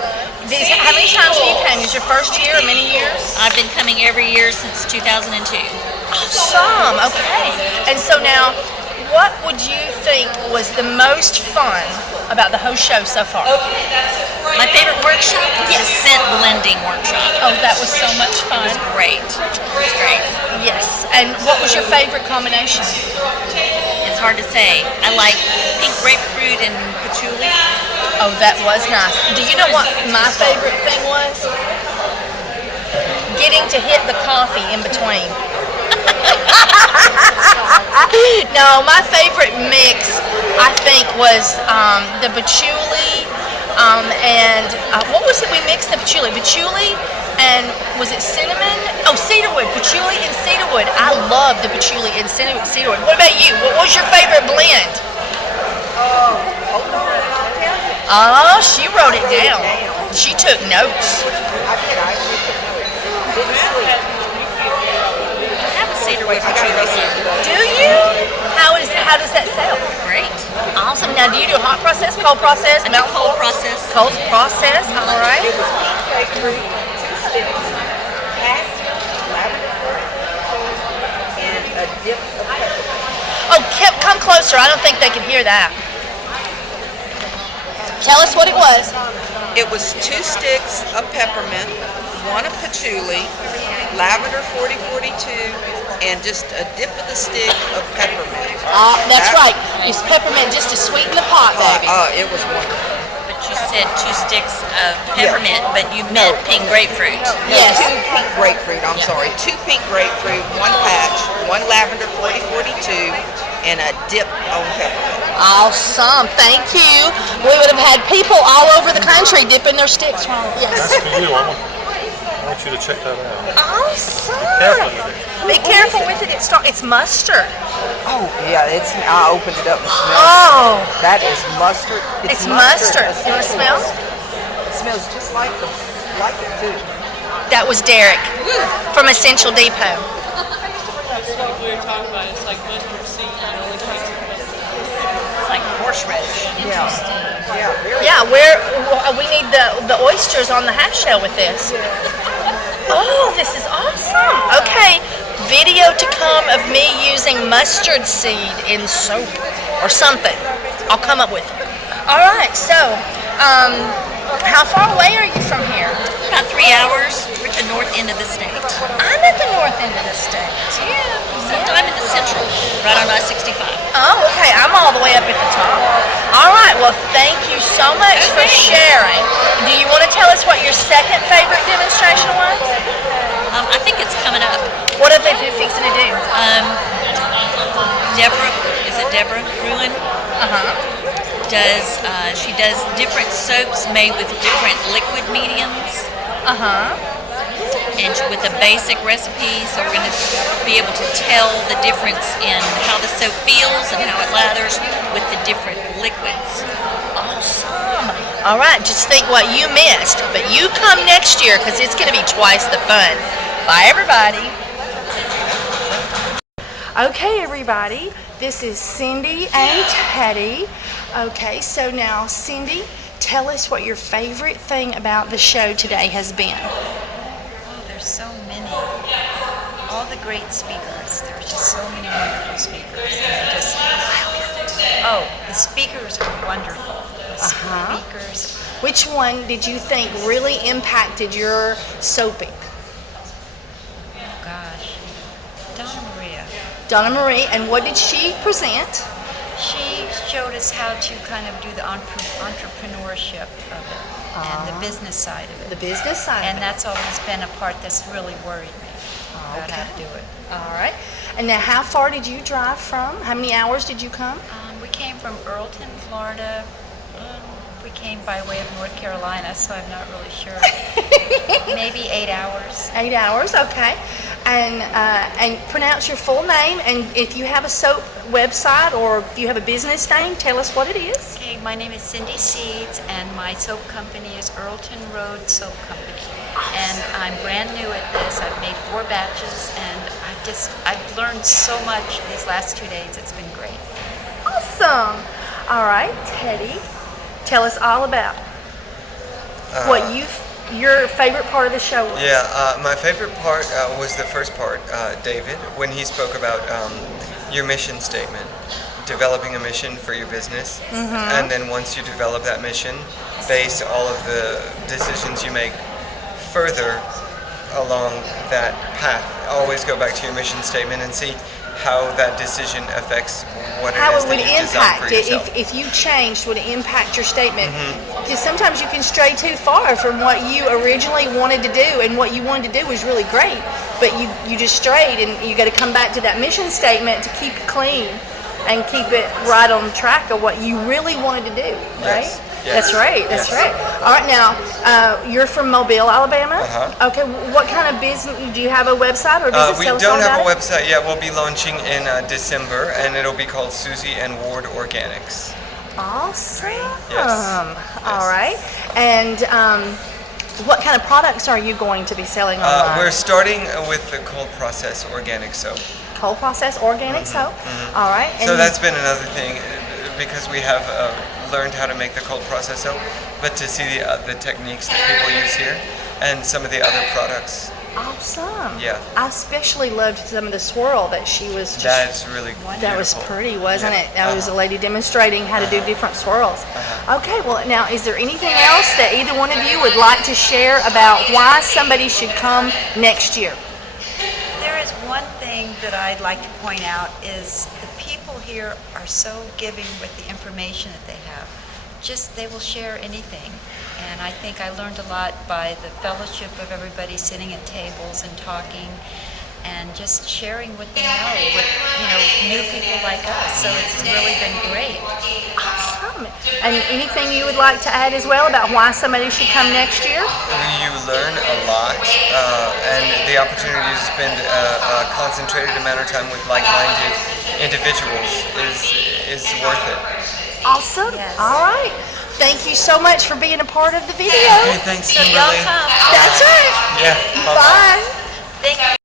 how many times have you come? Is your first year or many years? I've been coming every year since 2002. Awesome. Okay. And so now, what would you think was the most fun about the whole show so far? My favorite workshop was the scent blending workshop. Oh, that was so much fun. It was great. It was great. Yes. And what was your favorite combination? It's hard to say. I like pink grapefruit and patchouli. Oh, that was nice. Do you know what my favorite thing was? Getting to hit the coffee in between. No, my favorite mix, I think, was the patchouli and what was it we mixed the patchouli? Patchouli and was it cinnamon? Oh, cedarwood. Patchouli and cedarwood. I love the patchouli and cedarwood. What about you? What was your favorite blend? Oh, she wrote it down. She took notes. Cedarwood patchouli scent. Do you? How does that sell? Great. Awesome. Now, do you do a hot process, cold process? I do cold process. Cold process. All right. Oh, come closer. I don't think they can hear that. Tell us what it was. It was 2 sticks of peppermint, 1 of patchouli, lavender 4042, and just a dip of the stick of peppermint. That's right. It's peppermint just to sweeten the pot, baby. It was wonderful. But you said 2 sticks of peppermint, but you meant pink grapefruit. Yes. 2 pink grapefruit, I'm sorry. 2 pink grapefruit, 1 patch, 1 lavender 4042, and a dip on peppermint. Awesome. Thank you. We would have had people all over the country dipping their sticks. Yes. That's for you. I want you to check that out. Awesome. Be careful with it. Be careful with it. It's mustard. Oh, yeah, I opened it up and smelled Oh. it. That is mustard. It's mustard. You want to smell? It smells just like it too. That was Derek from Essential Depot. That's what we were talking about. It's like blending your seed and only takes It's like horseradish. Yeah. Yeah, we the oysters on the half shell with this. Oh, this is awesome. Okay, video to come of me using mustard seed in soap or something. I'll come up with it. All right, so how far away are you from here? About 3 hours. We're at the north end of the state. I'm at the north end of the state. So I'm in the central, right on I-65. Oh, okay. I'm all the way up at the top. All right. Well, thank you so much for sharing. Do you want to tell us what your second favorite demonstration was? I think it's coming up. What are they fixing to do? Deborah Bruin? She does different soaps made with different liquid mediums. And with a basic recipe, so we're going to be able to tell the difference in how the soap feels and how it lathers with the different liquids. Awesome. All right, just think what you missed, but you come next year because it's going to be twice the fun. Bye, everybody. Okay, everybody, this is Cindy and Teddy. Okay, so now, Cindy, tell us what your favorite thing about the show today has been. There's so many. All the great speakers. There's just so many wonderful speakers. The speakers are wonderful. The speakers. Which one did you think really impacted your soaping? Oh gosh, Donna Maria. Donna Marie, and what did she present? She showed us how to kind of do the entrepreneurship of it and the business side of it. The business side. And that's always been a part that's really worried me about how to do it. All right. And now, how far did you drive from? How many hours did you come? We came from Earlton, Florida. We came by way of North Carolina, so I'm not really sure. Maybe 8 hours. 8 hours, okay. And pronounce your full name, and if you have a soap website or if you have a business name, tell us what it is. Okay, my name is Cindy Seeds, and my soap company is Earlton Road Soap Company. And I'm brand new at this. I've made 4 batches, and I've learned so much these last 2 days. It's been great. Awesome. All right, Teddy, tell us all about what your favorite part of the show was. Yeah, my favorite part was the first part, David, when he spoke about your mission statement, developing a mission for your business, and then once you develop that mission, base all of the decisions you make further along that path. Always go back to your mission statement and see how that decision affects what how it is it would that you design for impact it yourself. if you changed, would it impact your statement? Because sometimes you can stray too far from what you originally wanted to do, and what you wanted to do was really great, but you just strayed, and you got to come back to that mission statement to keep it clean and keep it right on track of what you really wanted to do, right? Yes. That's right. That's right. All right, now you're from Mobile, Alabama. Okay, what kind of business? Do you have a website or business? We don't have a website yet. We'll be launching in December, and it'll be called Susie and Ward Organics. Awesome. Yes. All right. And what kind of products are you going to be selling online? We're starting with the cold process organic soap. Cold process organic soap. All right. So that's been another thing, because we have learned how to make the cold process soap, but to see the techniques that people use here and some of the other products. Awesome. Yeah. I especially loved some of the swirl that she was just. That's really beautiful. That was pretty, wasn't it? That was a lady demonstrating how to do different swirls. Okay, well, now, is there anything else that either one of you would like to share about why somebody should come next year? There is one thing that I'd like to point out is the people here are so giving with the information that they have. Just, they will share anything. And I think I learned a lot by the fellowship of everybody sitting at tables and talking and just sharing what they know with, new people like us. So it's really been great. Awesome. And anything you would like to add as well about why somebody should come next year? You learn a lot, and the opportunity to spend a concentrated amount of time with like-minded individuals is worth it. Awesome. Yes. All right. Thank you so much for being a part of the video. Hey, thanks, Kimberly. That's right. Yeah. Bye. Thank you.